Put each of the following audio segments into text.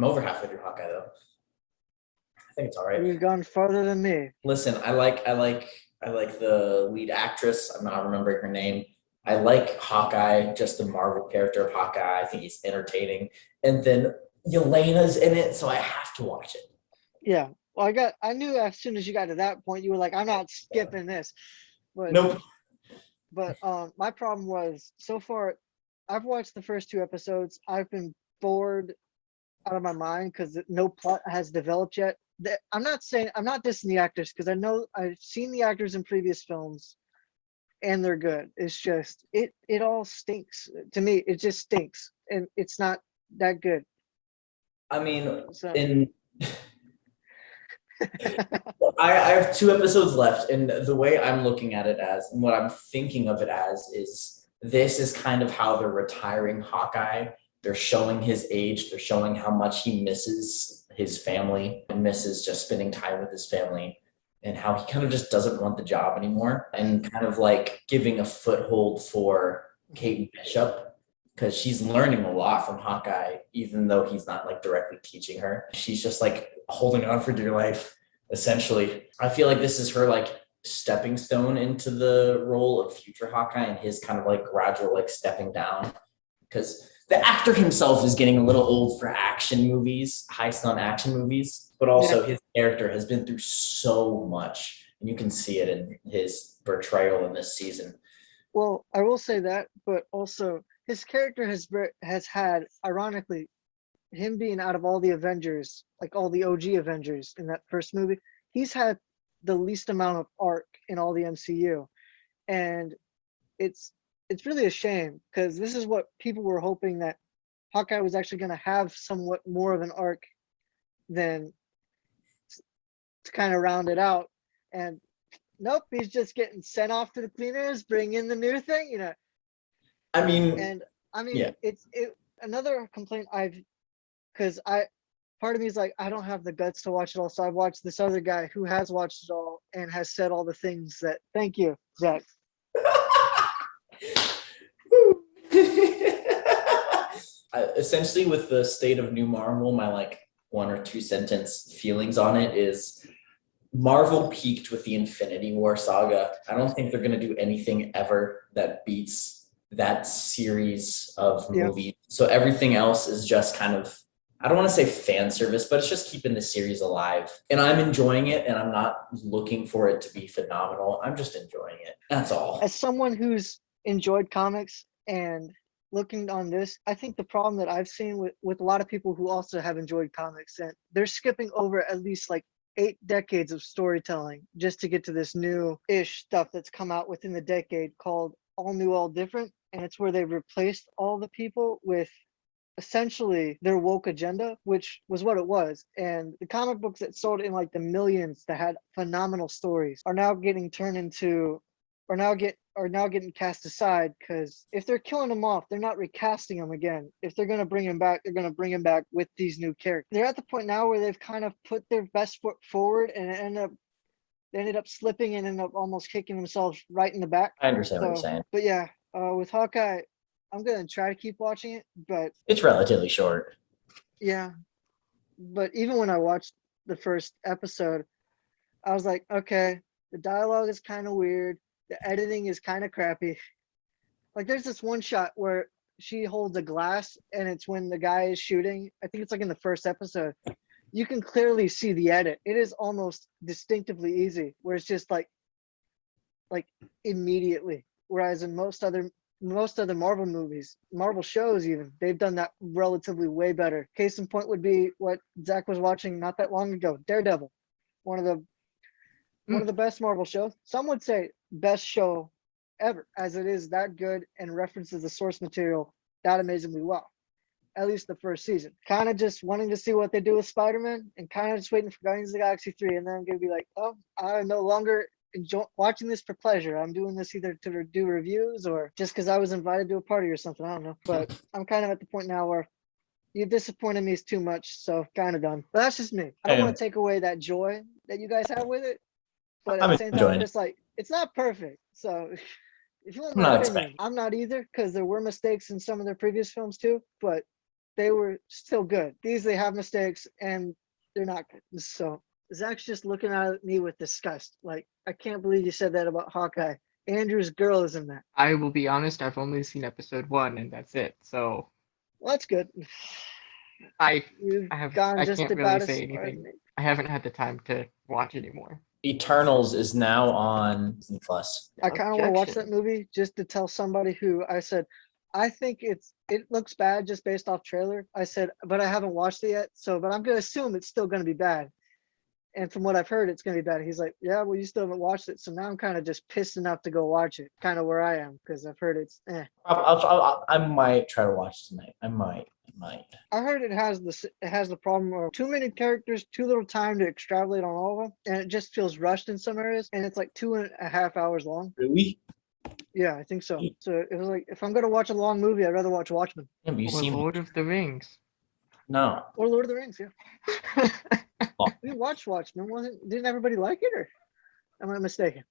I'm over halfway through Hawkeye though. I think it's all right. You've gone farther than me. Listen, I like the lead actress. I'm not remembering her name. I like Hawkeye, just the Marvel character of Hawkeye. I think he's entertaining. And then Yelena's in it, so I have to watch it. Yeah. Well, I knew as soon as you got to that point, you were like, I'm not skipping this. But Nope. But my problem was so far, I've watched the first 2 episodes. I've been bored out of my mind because no plot has developed yet. I'm not dissing the actors because I know I've seen the actors in previous films, and they're good. It's just it all stinks to me. It just stinks, and it's not that good. I mean, So I have 2 episodes left, and the way I'm looking at it as, and what I'm thinking of it as, is this is kind of how they're retiring Hawkeye. They're showing his age. They're showing how much he misses his family and misses just spending time with his family, and how he kind of just doesn't want the job anymore, and kind of like giving a foothold for Kate Bishop, because she's learning a lot from Hawkeye, even though he's not like directly teaching her. She's just like holding on for dear life, essentially. I feel like this is her like stepping stone into the role of future Hawkeye, and his kind of like gradual like stepping down, because the actor himself is getting a little old for action movies, high stunt action movies, but also his character has been through so much, and you can see it in his portrayal in this season. Well, I will say that, but also his character has had, ironically, him being out of all the Avengers, like all the OG Avengers in that first movie, he's had the least amount of arc in all the MCU, and it's really a shame because this is what people were hoping, that Hawkeye was actually going to have somewhat more of an arc than to kind of round it out, and nope, he's just getting sent off to the cleaners, bring in the new thing, I mean, yeah. It's another complaint because part of me is like, I don't have the guts to watch it all, so I've watched this other guy who has watched it all and has said all the things that. Thank you, Zach. Essentially, with the state of new Marvel, my like 1 or 2 sentence feelings on it is, Marvel peaked with the Infinity War saga. I don't think they're going to do anything ever that beats that series of movies. So everything else is just kind of, I don't want to say fan service, but it's just keeping the series alive. And I'm enjoying it, and I'm not looking for it to be phenomenal. I'm just enjoying it. That's all. As someone who's enjoyed comics and looking on this, I think the problem that I've seen with a lot of people who also have enjoyed comics, and they're skipping over at least like 8 decades of storytelling just to get to this new-ish stuff that's come out within the decade called All New, All Different. And it's where they've replaced all the people with essentially their woke agenda, which was what it was. And the comic books that sold in like the millions that had phenomenal stories are now getting turned into, are now getting cast aside, because if they're killing them off, they're not recasting them again. If they're going to bring them back, they're going to bring them back with these new characters. They're at the point now where they've kind of put their best foot forward, and they ended up slipping and ended up almost kicking themselves right in the back. I understand what you're saying. But yeah, with Hawkeye, I'm going to try to keep watching it, but it's relatively short. Yeah. But even when I watched the first episode, I was like, okay, the dialogue is kind of weird. The editing is kind of crappy. Like, there's this one shot where she holds a glass, and it's when the guy is shooting. I think it's like in the first episode. You can clearly see the edit. It is almost distinctively easy, where it's just like immediately. Whereas in most other Marvel movies, Marvel shows even, they've done that relatively way better. Case in point would be what Zach was watching not that long ago, Daredevil. One of the best Marvel shows. Some would say best show ever, as it is that good and references the source material that amazingly well. At least the first season. Kind of just wanting to see what they do with Spider-Man, and kind of just waiting for Guardians of the Galaxy 3, and then I'm gonna be like, oh, I no longer enjoy watching this for pleasure. I'm doing this either to do reviews or just because I was invited to a party or something. I don't know. But I'm kind of at the point now where you disappointed me too much, so kind of done. But that's just me. I don't want to take away that joy that you guys have with it, but at the same time, I'm just like, it's not perfect. So if you want my opinion, I'm not either, because there were mistakes in some of their previous films too, but they were still good. These they have mistakes and they're not good. So Zach's just looking at me with disgust. Like, I can't believe you said that about Hawkeye. Andrew's girl is in that. I will be honest, I've only seen episode 1 and that's it. So Well, that's good. I You've I have gone I just can't really about as say far as anything. me. I haven't had the time to watch anymore. Eternals is now on Disney Plus. I kind of want to watch that Objection. movie just to tell somebody who I said, I think it looks bad just based off trailer. I said, but I haven't watched it yet. So, but I'm gonna assume it's still gonna be bad. And from what I've heard, it's gonna be bad. He's like, yeah, well, you still haven't watched it. So now I'm kind of just pissed enough to go watch it. Kind of where I am because I've heard it's. I might try to watch tonight. I might. I heard it has the problem of too many characters, too little time to extrapolate on all of them, and it just feels rushed in some areas. And it's like 2.5 hours long. Really? Yeah, I think so. So it was like, if I'm gonna watch a long movie, I'd rather watch Watchmen Yeah, but you Or see me. Lord of the Rings. No. or Lord of the Rings. Yeah, we watched Watchmen. Didn't everybody like it, or am I mistaken?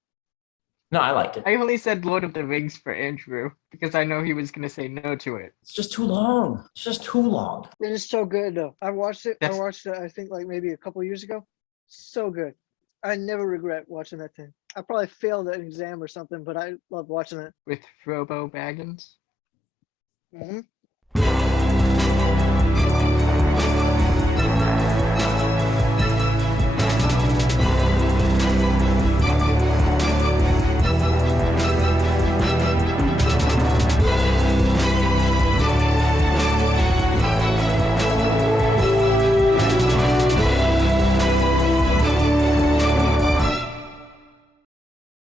No, I liked it. I only said Lord of the Rings for Andrew because I know he was gonna say no to it. It's just too long. It's just too long. It is so good though. I watched it. That's- I watched it. I think like maybe a couple years ago. So good. I never regret watching that thing. I probably failed an exam or something, but I love watching it. With Frobo Baggins. Hmm